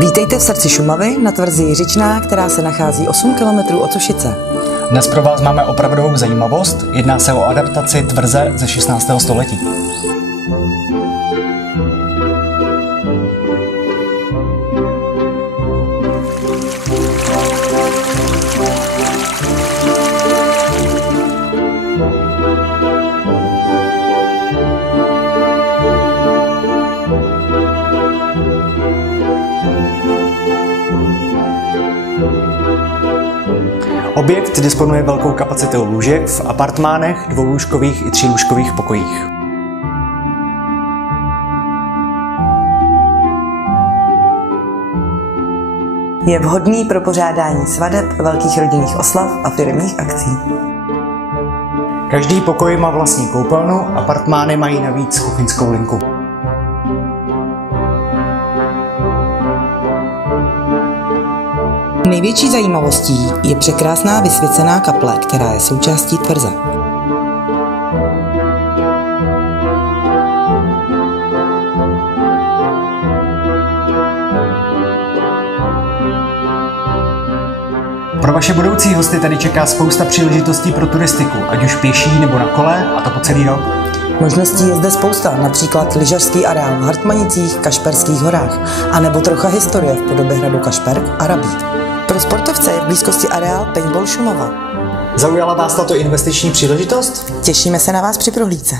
Vítejte v srdci Šumavy na tvrzi Jiřičná, která se nachází 8 km od Sušice. Dnes pro vás máme opravdovou zajímavost. Jedná se o adaptaci tvrze ze 16. století. Objekt disponuje velkou kapacitou lůžek v apartmánech, dvoulůžkových i třílůžkových pokojích. Je vhodný pro pořádání svadeb, velkých rodinných oslav a firemních akcí. Každý pokoj má vlastní koupelnu, apartmány mají navíc kuchyňskou linku. Největší zajímavostí je překrásná vysvěcená kaple, která je součástí tvrze. Pro vaše budoucí hosty tady čeká spousta příležitostí pro turistiku, ať už pěší nebo na kole, a to po celý rok. Možností je zde spousta, například lyžařský areál v Hartmanicích, Kašperských horách, anebo trocha historie v podobě hradu Kašperk a Rabí. Pro sportovce je v blízkosti areál Paintball Šumava. Zaujala vás tato investiční příležitost? Těšíme se na vás při prohlídce.